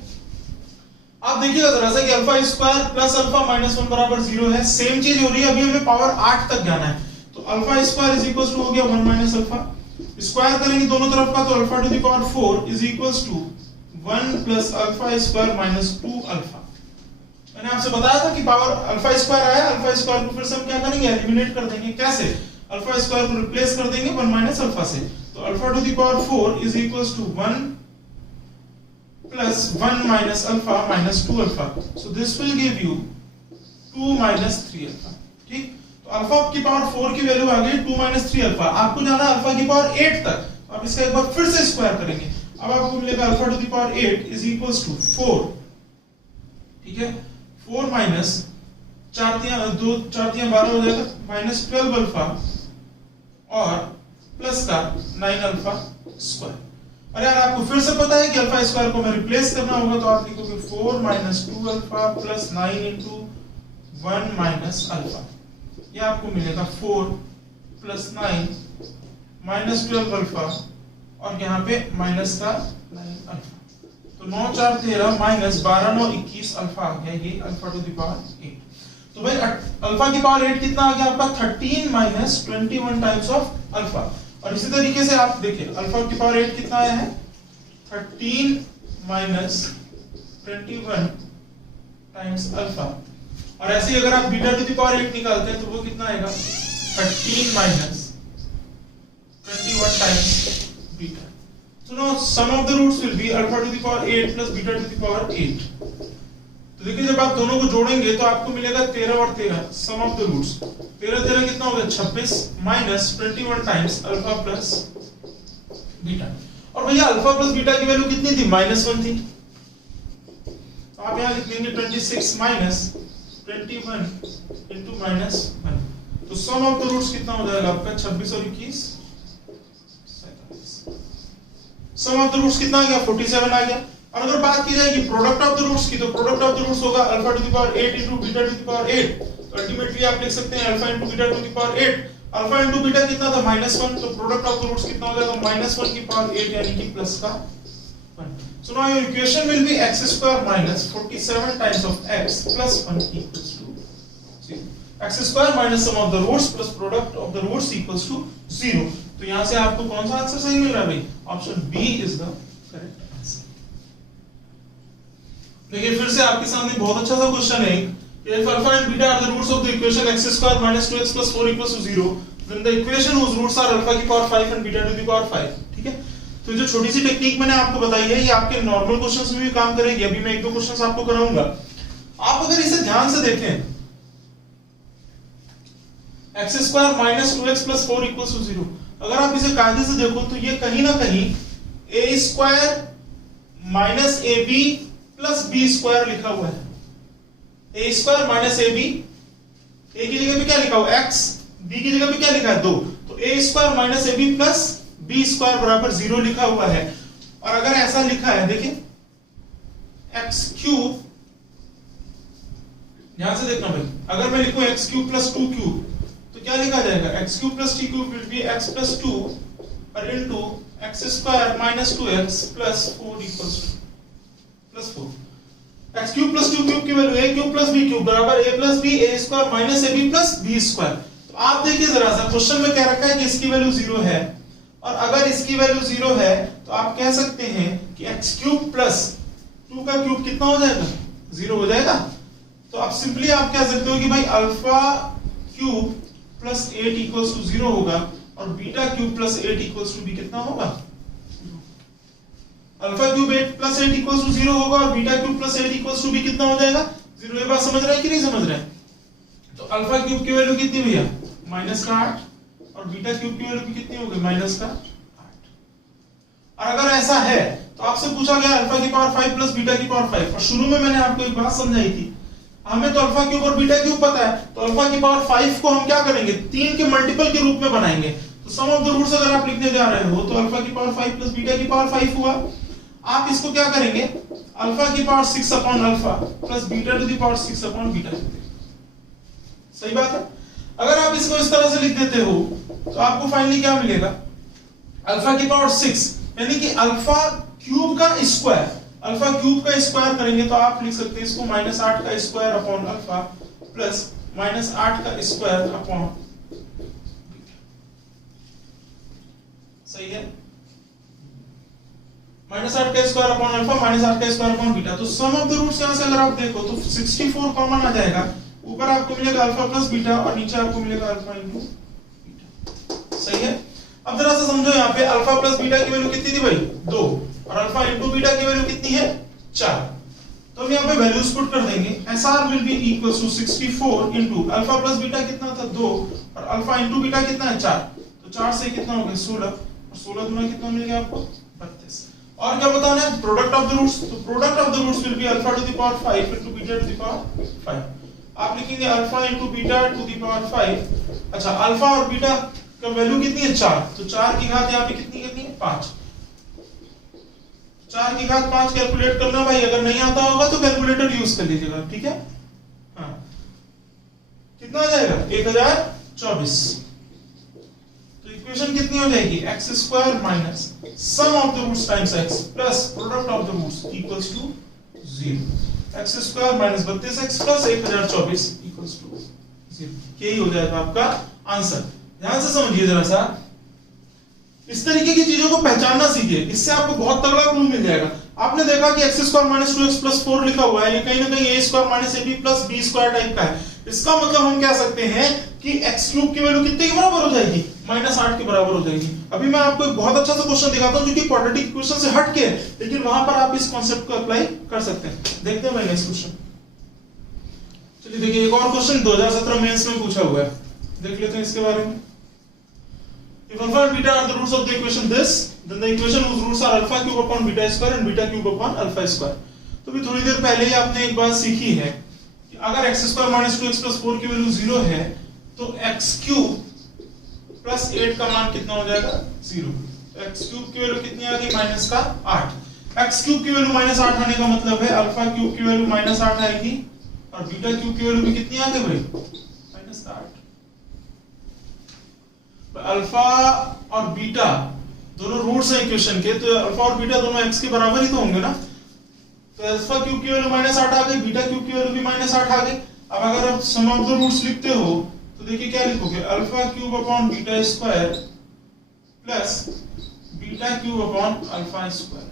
आप देखिएगा जरा सा कि alpha square plus alpha minus 1 बराबर 0 है। सेम चीज हो रही है, अभी हमें पावर 8 तक जाना है, तो alpha square is equals to हो गया 1 माइनस अल्फा, स्क्वायर करेंगे दोनों तरफ का तो alpha to the power 4 is equals to 1 plus alpha square minus 2 alpha. मैंने आपसे बताया था कि पावर अल्फा स्क्वायर आया, अल्फा स्क्वायर को फिर से हम क्या करेंगे, एलिमिनेट कर देंगे। कैसे, अल्फा स्क्वायर को रिप्लेस कर देंगे 1 माइनस अल्फा से, तो alpha to the power 4 is equals to 1 plus 1 minus alpha minus 2 alpha, so this will give you 2 minus 3 alpha। ठीक, तो अल्फा की पावर 4 की वैल्यू आ गई 2 minus 3 alpha। आपको जाना है अल्फा की पावर 8 तक, आप इसका एक बार फिर से स्क्वायर करेंगे। अब आपको मिलेगा alpha to the power 8 is equals to 4। ठीक है, 4 minus 4 3 12 हो जाएगा, minus 12 alpha और प्लस का 9 alpha स्क्वायर। और यार आपको फिर से पता है कि अल्फा स्क्वायर को हमें रिप्लेस करना होगा, तो आप लिखोगे 4 minus 2 alpha plus 9 into 1 minus alpha। ये आपको मिलेगा 4 plus 9 minus 12 alpha और यहाँ पे माइनस का 9 alpha, तो 9 4 13 माइनस 12 9 21 अल्फा आ गया, ये अल्फा टू द पावर 8। तो भाई अल्फा की पावर 8 कितना आ गया आपका, 13 minus 21 टाइम्स ऑफ अल्फा। और इसी तरीके से आप देखिए अल्फा की पावर 8 कितना आया है, 13 minus 21 टाइम्स अल्फा। और ऐसे ही अगर आप बीटा टू द पावर 8 निकालते हैं तो वो कितना आएगा, 13 minus 21 times beta. So now sum of the roots will be alpha to the power 8 plus beta to the power 8। तो देखिए जब आप दोनों को जोड़ेंगे तो आपको मिलेगा 13 और 13, सम ऑफ द रूट्स 13 13 कितना होगा, 26 minus 21 times alpha plus beta. और भैया अल्फा प्लस बीटा की वैल्यू कितनी थी, -1 थी, तो आप यहां लिख देंगे 26 माइनस 21 इनटू -1। तो सम ऑफ द रूट्स कितना हो जाएगा आपका, 26 और 21 47। सम ऑफ द रूट्स कितना आ गया, 47 आ गया। और अगर बात की जाएगी प्रोडक्ट ऑफ द रूट्स की, तो प्रोडक्ट ऑफ द रूट्स होगा alpha to the power 8 into beta to the power 8। तो अल्टीमेटली आप लिख सकते हैं alpha into beta to the power 8। Alpha into beta कितना था, -1, तो प्रोडक्ट ऑफ द रूट्स कितना हो जाएगा, -1 की पावर 8 यानी कि प्लस का 1। So now your equation will be x square minus 47 times of x plus 1 equals to 0। x square minus sum of the roots plus product of the roots equals to 0। तो यहां से आपको कौन सा answer सही मिल रहा है भाई, option B is the correct. देखिए फिर से आपके सामने बहुत अच्छा सा क्वेश्चन है, if alpha and beta are the roots of the equation x square minus 2x plus 4 equals to 0, then the equation whose roots are alpha की power 5 and beta to the power 5। ठीक है, तो जो छोटी सी technique मैंने आपको बताई है ये आपके नॉर्मल क्वेश्चंस में भी काम करेगी। अभी मैं एक दो क्वेश्चंस आपको कराऊंगा, आप अगर इसे ध्यान से देखें, x square minus 2x plus 4 equals to 0, अगर आप इसे कायदे से देखो तो ये कहीं ना कहीं a square minus ab plus B square लिखा हुआ है। A square minus A B, A की जगह पे क्या लिखा हुआ है x, बी की जगह पे क्या लिखा है 2, तो A square minus A B plus B square बराबर 0 लिखा हुआ है। और अगर ऐसा लिखा है देखिए एक्स क्यूब, ध्यान से देखना भाई, अगर मैं लिखूं एक्स क्यूब प्लस 2 क्यूब तो क्या लिखा जाएगा, X cube plus T cube will be X plus 2 और into X square minus 2x plus 4 equals to plus 4। X cube plus 2 cube की value a cube plus b cube बराबर a plus b a square minus ab plus b square. तो आप देखिए जरा सा question में क्या रखा है कि इसकी वैल्यू 0 है, और अगर इसकी वैल्यू 0 है तो आप कह सकते हैं कि x क्यूब प्लस 2 का क्यूब कितना हो जाएगा, 0 हो जाएगा। तो आप सिंपली आप कह सकते हो कि भाई alpha cube plus 8 equals to 0 होगा, और beta cube plus 8 equals to B कितना होगा? Alpha cube 8 plus 8 equals to 0 होगा और beta cube plus 8 equals to B कितना हो जाएगा? 0। ये बात समझ रहे हैं कि नहीं समझ रहे हैं? तो अल्फा क्यूब की वैल्यू कितनी भैया? -8 और बीटा क्यूब की वैल्यू कितनी होगी? -8। और अगर ऐसा है तो आपसे पूछा गया अल्फा की पावर 5 प्लस बीटा की पावर 5, और शुरू में मैंने आपको एक बात समझाई थी, हमें तो अल्फा क्यूब और बीटा क्यूब पता है, तो अल्फा की पावर 5 को हम क्या करेंगे? 3 के मल्टीपल के रूप में बनाएंगे। तो सम ऑफ द रूट्स अगर आप लिखने जा रहे हो तो अल्फा की पावर 5 प्लस बीटा की पावर 5 हुआ। आप इसको क्या करेंगे? अल्फा की power 6 upon alpha plus beta to the power 6 upon beta. सही बात है? अगर आप इसको इस तरह से लिख देते हो तो आपको फाइनली क्या मिलेगा? अल्फा की पावर 6 यानी कि अल्फा क्यूब का स्क्वायर, अल्फा क्यूब का स्क्वायर करेंगे तो आप लिख सकते हैं इसको -8 का स्क्वायर अपॉन अल्फा प्लस -8 का स्क्वायर अपॉन बीटा। सही है? -8 का स्क्वायर अपॉन अल्फा -8 का स्क्वायर अपॉन बीटा। तो सम ऑफ द रूट्स यहां से अगर आप देखो तो 64 कॉमन आ जाएगा, ऊपर आपको मिलेगा अल्फा प्लस बीटा और नीचे आपको मिलेगा अल्फा इंटू बीटा। सही है? अब जरा सा समझो, यहाँ पे अल्फा प्लस बीटा की वैल्यू कितनी थी भाई? 2, और अल्फा इंटू बीटा की वैल्यू कितनी है? 4। तो हम यहाँ पे वैल्यूज पुट कर देंगे। SR will be equals to 64 into alpha plus beta कितना था? 2, और अल्फा इंटू बीटा कितना है? 4। तो 4 से कितना हो गया? 16, और 16 दूना कितना मिल गया आपको? 32। और क्या बताना है? Product of the roots. तो product of the roots will be alpha to the power 5 into beta to the power 5। आप लिखेंगे alpha into beta to the power 5। अच्छा, अल्फा और बीटा का वैल्यू कितनी है? 4। तो 4 की घात यहाँ पे कितनी करनी है? 5। 4 की घात 5 कैलकुलेट करना भाई, अगर नहीं आता होगा तो कैलकुलेटर यूज कर लीजिएगा। ठीक है? हाँ, कितना आ जाएगा? 1024। तो इक्वेशन कितनी हो जाएगी? x² minus sum of the roots times x plus product of the roots equals to 0। x² minus 32x plus 1024 equals to 0। यही हो जाएगा आपका आंसर। ध्यान से समझिए जरा सा, इस तरीके की चीजों को पहचानना सीखिए, इससे आपको बहुत तगड़ा क्लू मिल जाएगा। आपने देखा कि x² माइनस 2x प्लस 4 लिखा हुआ है, ये कहीं ना कहीं a² minus ab plus b² type का है। इसका मतलब हम कह सकते हैं कि x क्यूब की वैल्यू कितने के बराबर हो जाएगी? -8 के बराबर हो जाएगी। अभी मैं आपको एक बहुत अच्छा सा क्वेश्चन दिखाता हूं जो कि क्वाड्रेटिक इक्वेशन से हट के है, लेकिन वहां पर आप इस कॉन्सेप्ट को अप्लाई कर सकते हैं। देखते हैं मैंने इस क्वेश्चन। चलिए देखिए, एक और क्वेश्चन 2017 मेंस में पूछा हुआ है, देख लेते हैं इसके बारे में। If alpha and beta are the roots of the equation this, then the equation whose roots are alpha cube upon beta square and beta cube upon alpha square। तो भी थोड़ी देर पहले ही आपने एक बात सीखी है कि अगर x² माइनस 2x प्लस 4 की वैल्यू 0 है तो x क्यूब प्लस 8 का मान कितना हो जाएगा? 0। x क्यूब की वैल्यू कितनी आ गई? -8। x क्यूब की वैल्यू -8 आने का मतलब है अल्फा क्यूब की वैल्यू -8 आएगी और बीटा क्यूब की वैल्यू भी कितनी आ गई भाई? -8। अल्फा और बीटा दोनों रूट्स हैं इक्वेशन के, तो अल्फा और बीटा दोनों x के बराबर ही तो होंगे ना। तो अल्फा क्यूब की वैल्यू -8 आ गई, बीटा क्यूब की वैल्यू भी -8 आ गई। अब अगर आप सम ऑफ द रूट्स लिखते हो तो देखिए क्या लिखोगे? Alpha cube upon beta square plus beta cube upon alpha square,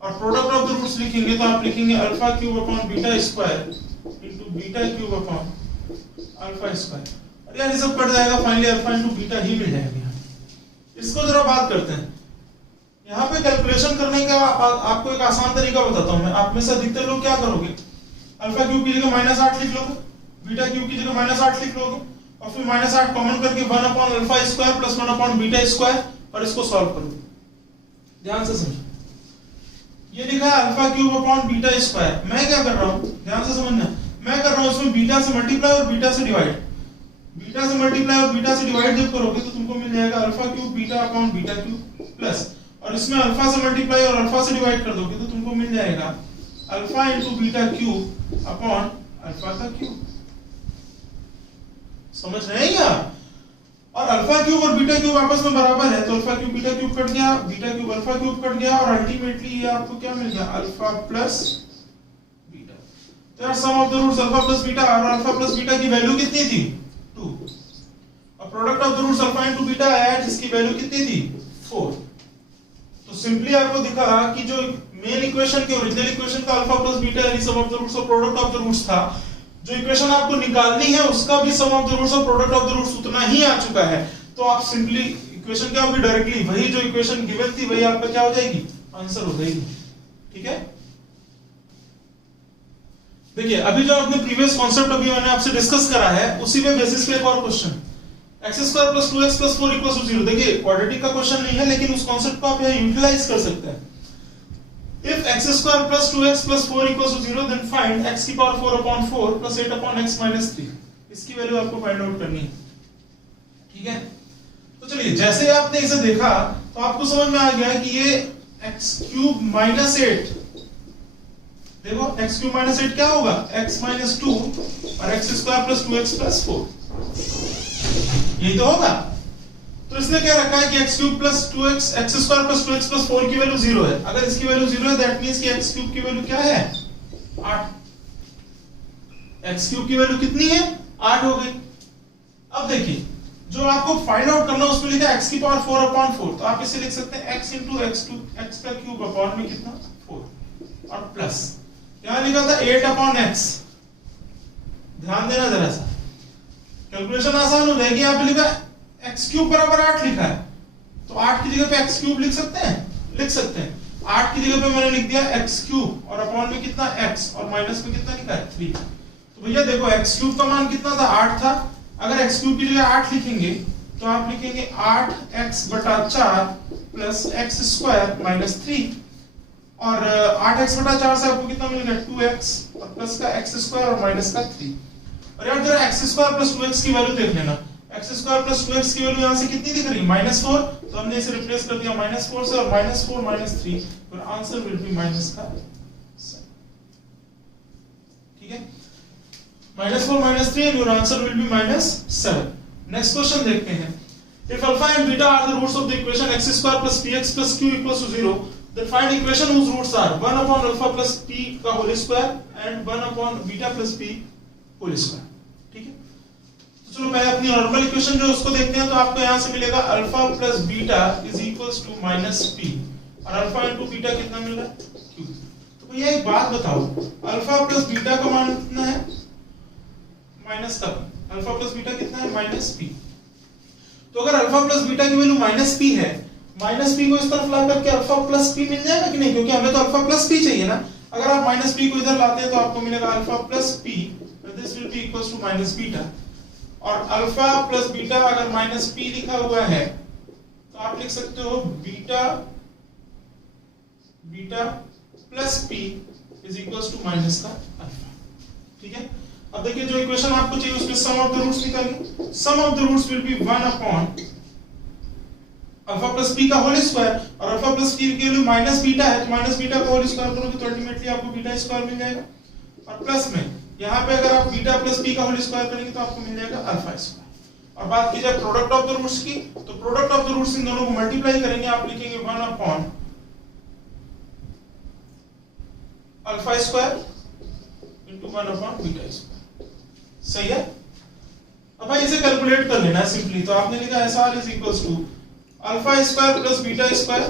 और प्रोडक्ट ऑफ द रूट्स लिखेंगे तो आप लिखेंगे alpha cube upon beta square into beta cube upon alpha square. और यार ये सब कट जाएगा, फाइनली अल्फा इनटू बीटा ही मिल जाएगा। इसको जरा बात करते हैं। यहाँ पे कैलकुलेशन करने का आपको एक आसान तरीका बताता हूं मैं। आप में से अधिकतर लोग क्या करोगे? अल्फा क्यूब की जगह -8 लिख लोगे, बीटा क्यूब की जगह -8 लिख लोगे, और फिर -8 कॉमन करके 1 upon alpha square plus 1 upon beta square, और इसको सॉल्व करोगे। ध्यान से समझो, ये लिखा है alpha cube upon beta square. मैं क्या कर रहा हूँ? ध्यान से समझना, मैं कर रहा हूँ इसमें बीटा से मल्टीप्लाई और बीटा से डिवाइड। बीटा से मल्टीप्लाई और बीटा से डिवाइड जब करोगे तो तुमको मिल जाएगा alpha cube beta upon beta cube plus, और इसमें अल्फा से मल्टीप्लाई और अल्फा से डिवाइड कर दोगे तो तुमको मिल जाएगा alpha into beta cube upon alpha का क्यूब। समझ रहे हैं क्या? और अल्फा क्यूब और बीटा क्यूब आपस में बराबर है, तो alpha cube beta cube cut गया, beta cube alpha cube cut गया, और अल्टीमेटली ये आपको क्या मिल गया? Alpha plus beta. तो यार sum of the roots alpha plus beta, और अल्फा प्लस बीटा की वैल्यू कितनी थी? 2। और product of the roots alpha into beta आया जिसकी वैल्यू कितनी थी? 4। तो सिंपली आपको दिखा कि जो मेन इक्वेशन के ओरिजिनल इक्वेशन का अल्फा प्लस बीटा यानी सम ऑफ द रूट्स और प्रोडक्ट ऑफ द रूट्स था, जो इक्वेशन आपको निकालनी है उसका भी सम ऑफ द रूट्स और प्रोडक्ट ऑफ द रूट्स उतना ही आ चुका है। तो आप सिंपली इक्वेशन क्या होगी, डायरेक्टली वही जो इक्वेशन गिवन थी वही आपका क्या हो जाएगी, आंसर हो जाएगी। ठीक है, देखिए अभी जो आपने प्रीवियस कॉन्सेप्ट अभी मैंने आपसे डिस्कस करा है उसी पे बेसिस पे एक और question, X square plus 2x plus 4 equals to 0। देखिए क्वाड्रेटिक का क्वेश्चन नहीं है लेकिन उस कॉन्सेप्ट को आप यहाँ यूटिलाइज कर सकते हैं। If x square plus 2x plus 4 equals to 0, then find x की power 4 upon 4 plus 8 upon x minus 3। इसकी वैल्यू आपको फाइंड आउट करनी है। ठीक है, तो चलिए जैसे ही आपने इसे देखा तो आपको समझ में आ गया कि ये x क्यूब माइनस 8, देखो x क्यूब माइनस 8 क्या होगा, x माइनस 2 और x square plus 2x plus 4, यही तो होगा। तो इसने क्या रखा है कि x cube plus 2x x square plus 2x plus 4 की वैल्यू 0 है। अगर इसकी वैल्यू 0 है दैट मींस कि x क्यूब की वैल्यू क्या है, 8। x क्यूब की वैल्यू कितनी है, 8 हो गई। अब देखिए जो आपको फाइंड आउट करना है उसमें लिखा है x की पावर 4 अपॉन 4, तो आप इसे लिख सकते हैं x into x का क्यूब अपॉन में कितना 4 और प्लस यहां लिखा था 8 अपॉन x। ध्यान देना जरा सा, कैलकुलेशन आसान हो जाएगी। यहाँ पे लिखा x क्यूब बराबर 8 लिखा है, तो 8 की जगह पे x क्यूब लिख सकते हैं, लिख सकते हैं। 8 की जगह पे मैंने लिख दिया x क्यूब और अपॉन में कितना x और माइनस में कितना लिखा है 3। तो भैया देखो x क्यूब का मान कितना था, 8 था। अगर x क्यूब की जगह 8 लिखेंगे तो आप लिखेंगे 8x बटा 4 प्लस x स्क्वायर माइनस 3 और 8x बटा 4 से आपको कितना मिलेगा 2x और प्लस का x स्क्वायर और माइनस का 3। और यार जरा x स्क्वायर प्लस 2x की वैल्यू देख लेना, x स्क्वायर प्लस 2x की वैल्यू यहां से कितनी दिख रही है, -4। तो हमने इसे रिप्लेस कर दिया -4 से और -4 -3, और आंसर विल बी माइनस का 7। ठीक है, -4 -3 and your answer will be -7। Next question देखते हैं। If alpha and beta are the roots of the equation x square plus px plus q equals to 0, then find equation whose roots are 1 upon alpha plus p का whole square and 1 upon beta plus p whole square। ठीक है, तो चलो पहले अपनी normal equation जो है उसको देखते हैं। तो आपको यहां से मिलेगा alpha plus beta is equals to minus P और अल्फा इनटू बीटा कितना मिल रहा है क्यू। तो भैया एक बात बताओ, अल्फा प्लस बीटा का मान कितना है, माइनस का पी। अल्फा प्लस बीटा कितना है, माइनस पी। तो अगर अल्फा प्लस बीटा की वैल्यू माइनस पी है, माइनस पी को इस तरफ ला करके अल्फा प्लस पी मिल जाएगा कि नहीं, क्योंकि हमें तो अल्फा प्लस पी चाहिए ना। अगर आप माइनस पी को इधर लाते हैं तो आपको मिलेगा alpha plus P, this will be equals to minus beta. और अल्फा प्लस बीटा अगर माइनस पी लिखा हुआ है तो आप लिख सकते हो beta plus P is equals to minus का अल्फा। ठीक है, अब देखिए जो इक्वेशन आपको चाहिए उसमें सम ऑफ द रूट्स निकालिए। Sum of the roots will be 1 upon alpha plus P का होल स्क्वायर, और अल्फा प्लस पी की वैल्यू माइनस बीटा है तो माइनस बीटा का होल स्क्वायर करोगे तो अल्टीमेटली आपको बीटा स्क्वायर मिल जाएगा। और प्लस में यहाँ पे अगर आप बीटा प्लस पी का होल स्क्वायर करेंगे तो आपको मिल जाएगा अल्फा स्क्वायर। और बात की जाए प्रोडक्ट ऑफ द रूट्स की, तो प्रोडक्ट ऑफ द रूट्स इन दोनों को मल्टीप्लाई करेंगे, आप लिखेंगे 1 upon alpha square into 1 upon beta square. सही है। अब भाई इसे कैलकुलेट कर लेना है सिंपली। तो आपने लिखा SR is equals to alpha square plus beta square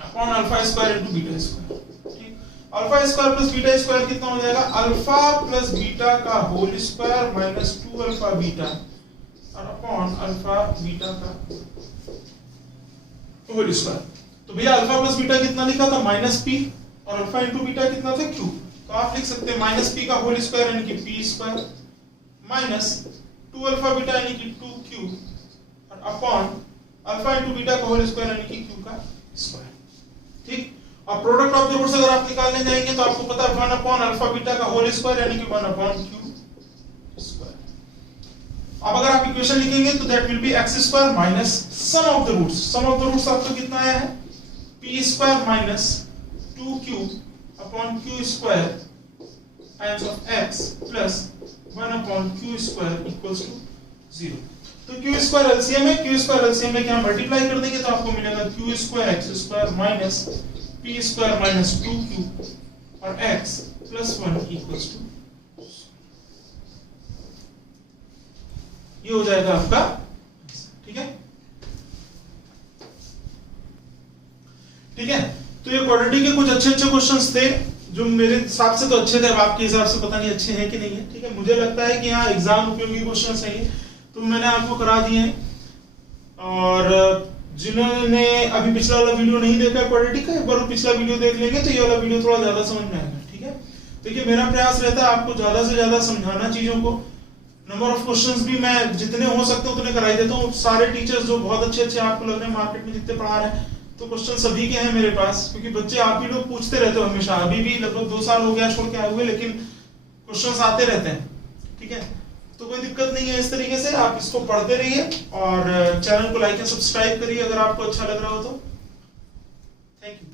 upon alpha square into beta square. Alpha square plus beta square कितना हो जाएगा, अल्फा प्लस बीटा का whole square minus 2 alpha beta और अपॉन अल्फा बीटा का whole square. तो भैया alpha plus beta कितना लिखा था, माइनस पी, और अल्फा इंटू बीटा कितना था, क्यू। तो आप लिख सकते हैं माइनस पी का होल स्क्वायर यानी कि P square minus 2 alpha beta यानी कि 2 क्यू और अपॉन अल्फा इंटू बीटा का होल स्क्वायर यानी कि क्यू का स्क्वायर। ठीक, और प्रोडक्ट ऑफ द रूट्स अगर आप निकालने जाएंगे तो आपको पता है 1 अपॉन अल्फा बीटा का होल स्क्वायर यानी कि 1 अपॉन क्यू स्क्वायर। अब अगर आप इक्वेशन लिखेंगे तो that will be X square minus sum of the roots. Sum of the roots आपको कितना आया है, P square minus 2q upon Q square times of x plus 1 upon Q square equals to 0। तो Q square LCM है, Q square LCM में क्या multiply कर देंगे तो आपको मिलेगा Q square X square minus P square minus 2q और x प्लस 1 इक्वल्स टू, ये हो जाएगा आपका। ठीक है, ठीक है। तो ये क्वाड्रेटिक के कुछ अच्छे क्वेश्चंस थे जो मेरे हिसाब से तो अच्छे थे, अब आपके हिसाब से पता नहीं अच्छे हैं कि नहीं है। ठीक है, मुझे लगता है कि यहाँ एग्जाम उपयोगी क्वेश्चंस हैं ये। तो मैंने आपको करा दिए हैं। और जिन्होंने अभी पिछला वाला वीडियो नहीं देखा क्वाड्रेटिक का, एक बार पिछला वीडियो देख लेंगे तो ये वाला वीडियो थोड़ा ज्यादा समझ में आएगा। ठीक है, देखिए मेरा प्रयास रहता है आपको ज्यादा से ज्यादा समझाना चीजों को। नंबर ऑफ क्वेश्चंस भी मैं जितने हो सकते हैं उतने कराई देता हूँ। सारे टीचर्स जो बहुत अच्छे अच्छे आपको लग रहे हैं मार्केट में जितने पढ़ा रहे हैं, तो क्वेश्चन सभी के हैं मेरे पास, क्योंकि बच्चे आप ही लोग पूछते रहते हो हमेशा। अभी भी लगभग 2 साल हो गया छोड़ के आए हुए, लेकिन क्वेश्चंस आते रहते हैं। ठीक है, तो कोई दिक्कत नहीं है। इस तरीके से आप इसको पढ़ते रहिए और चैनल को लाइक एंड सब्सक्राइब करिए अगर आपको अच्छा लग रहा हो तो। Thank you.